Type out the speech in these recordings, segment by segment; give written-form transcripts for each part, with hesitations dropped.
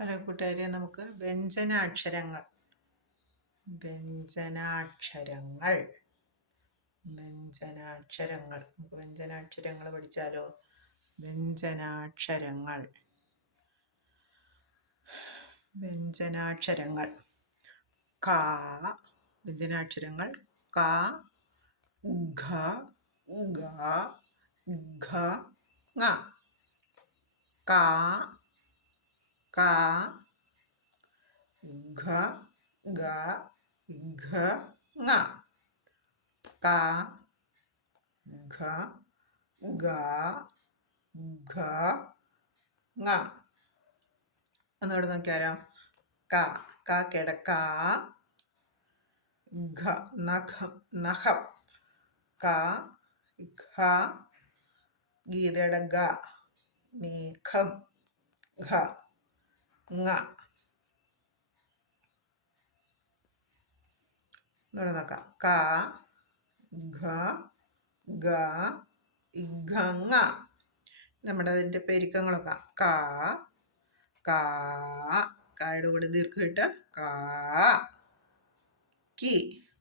Hello കൂട്ടുകാരെ, നമുക്ക് വ്യഞ്ജനാക്ഷരങ്ങൾ നമുക്ക് വ്യഞ്ജനാക്ഷരങ്ങൾ പഠിച്ചാലോ? വ്യഞ്ജനാക്ഷരങ്ങൾ ക, വ്യഞ്ജനാക്ഷരങ്ങൾ ക, ഘ, ഗ, ഘ, ങ. ക, ക, ഘ, ഗ, ഘ, ങ. ക, ഘ, ഗ, ഘ, ങ. ഒന്നുകൂടെ നോക്കിയാലോ? ക, കാക്കയുടെ ക, ഘ, നഖം, നഖം, ക, ഘ, ഗീതയുടെ ഗ, മേഘം, ഘ, ങ. ഒന്നുകൂടെ നോക്കാം. ക, ഘ, ഗ, ഘ, ങ. നമ്മുടെ അതിൻ്റെ പെരുക്കങ്ങളൊക്കെ ക, ക, കായുടെ കൂടെ ദീർഘമിട്ട് ക, കി,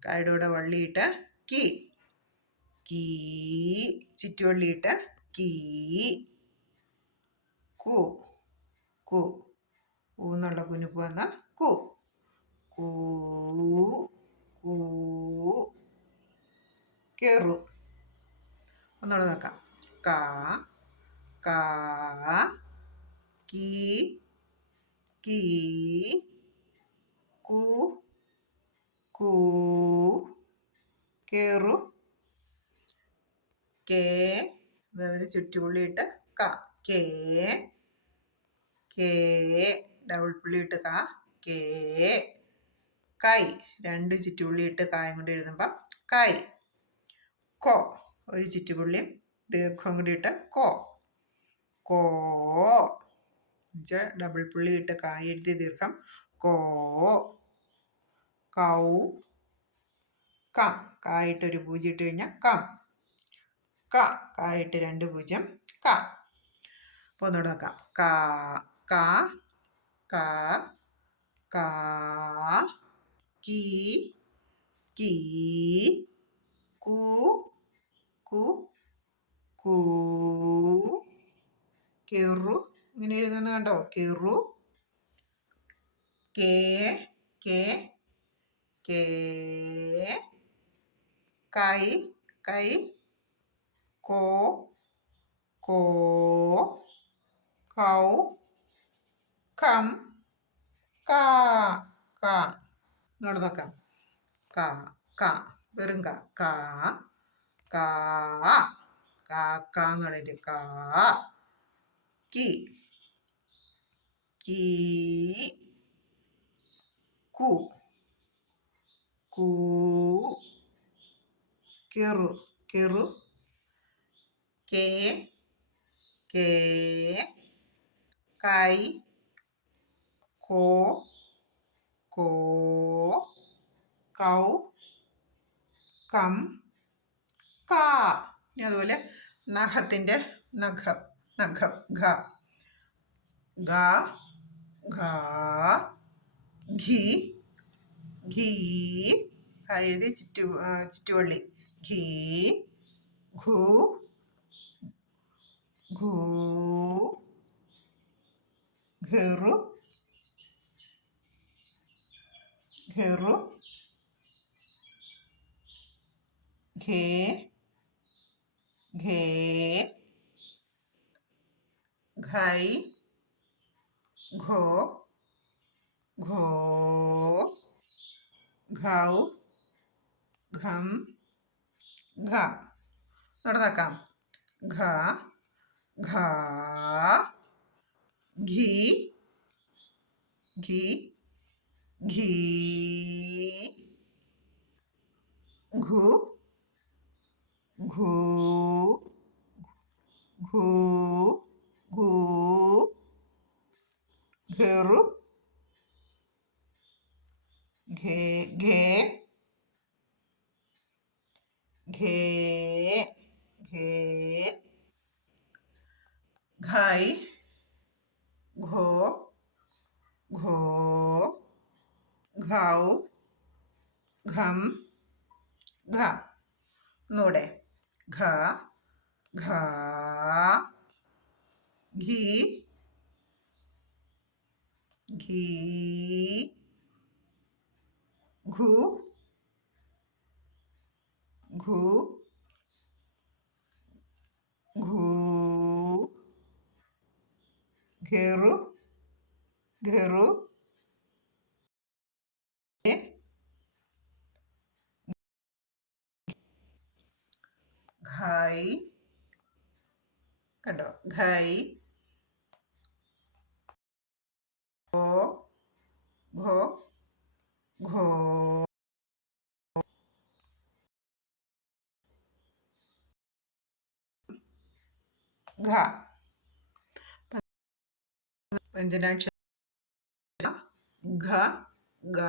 കായുടെ കൂടെ വള്ളിയിട്ട് കി, കീ, ചുറ്റുവള്ളിയിട്ട് കീ, കു, കു, ഊന്നുള്ള കുനിപ്പ് വന്ന കു, കൂ, കൂ, കേറു. ഒന്നുകൂടെ നോക്കാം. ക, ക, കീ, കീ, കു, കൂ, കേറു, കേ, ഒരു ചുറ്റുപുള്ളിയിട്ട് ക, കേ, കേ, ഡബിൾ പുള്ളിയിട്ട് ക, കേ, കൈ, രണ്ട് ചുറ്റുപുള്ളിയിട്ട് കായം കൊണ്ട് എഴുതുമ്പോൾ കൈ, കോ, ഒരു ചുറ്റുപുള്ളിയും ദീർഘം കൂടി ഇട്ട് കോ, കോ, ഡബിൾ പുള്ളി ഇട്ട് കായ് എഴുതിയ ദീർഘം കോ, കൗ, കം, കായിട്ട് ഒരു പൂജ്യം ഇട്ട് കഴിഞ്ഞാൽ കം, ക, കായിട്ട് 2 പൂജ്യം ക. അപ്പോൾ ഒന്നുകൂടെ നോക്കാം. ക, ക, ക, ക, കീ, കീ, കു, കു, കൂ, കെറു. ഇങ്ങനെ എഴുതുന്നത് കണ്ടോ? കെറു, കേ, കേ, കേ, കൈ, കൈ, കോ, കോ, കൗ, കം, കാ, കാ. ഇങ്ങോട്ട് നോക്കാം. ക, ക, വെറും ക, ക, കാ, കാക്ക എന്ന് പറഞ്ഞിട്ട് കാ, കി, കീ, കു, കൂ, കെറു, കെറു, കേ, കേ, കൈ, കോ, കോ, കൗ, കം, കാ. ഇനി അതുപോലെ നഖത്തിൻ്റെ നഖം, നഖം, ഘ, ഗ, ഘ, ഘി, ഘീ, എഴുതി ചുറ്റുവള്ളി, ഘീ, ഘു, ഘൂ, ഘെറു, ഘെറു, ഘേ, ഘേ, ഘൈ, ഘോ, ഘോ, ഘൗ, ഘം, ഘ. നടന്നാക്കാം. ഘ, ഘ, ഘി, ഘി, ഘീ, ഘു, ഘൂ, ഘൂ, ഘൂ, ഘെറു, ഘേ, ഘേ, ഘേ, ഘേ, ഘൈ, ഘോ, ഘൗ ഘം ഘ. ഒന്നുകൂടെ ഘ ഘ ഘി ഘീ ഘു ഘു ഘൂ ഘെറു ഘെറു ഘൈ കണ്ടോ ഘൈ ഘോ ഘോ ഘോ ഘ. വ്യഞ്ജനാക്ഷരം ഘ ഗ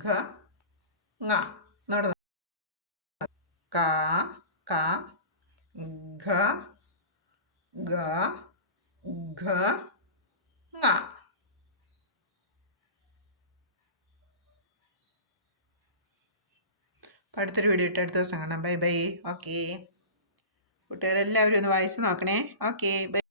ഘ ങ. നടന്ന ക ക ഘ ഗ ഘ ങ. അടുത്തൊരു വീഡിയോ ഇട്ട് അടുത്ത ദിവസം കാണാം. Bye bye. ഓക്കെ കൂട്ടുകാരെല്ലാവരും ഒന്ന് വായിച്ച് നോക്കണേ. Okay bye.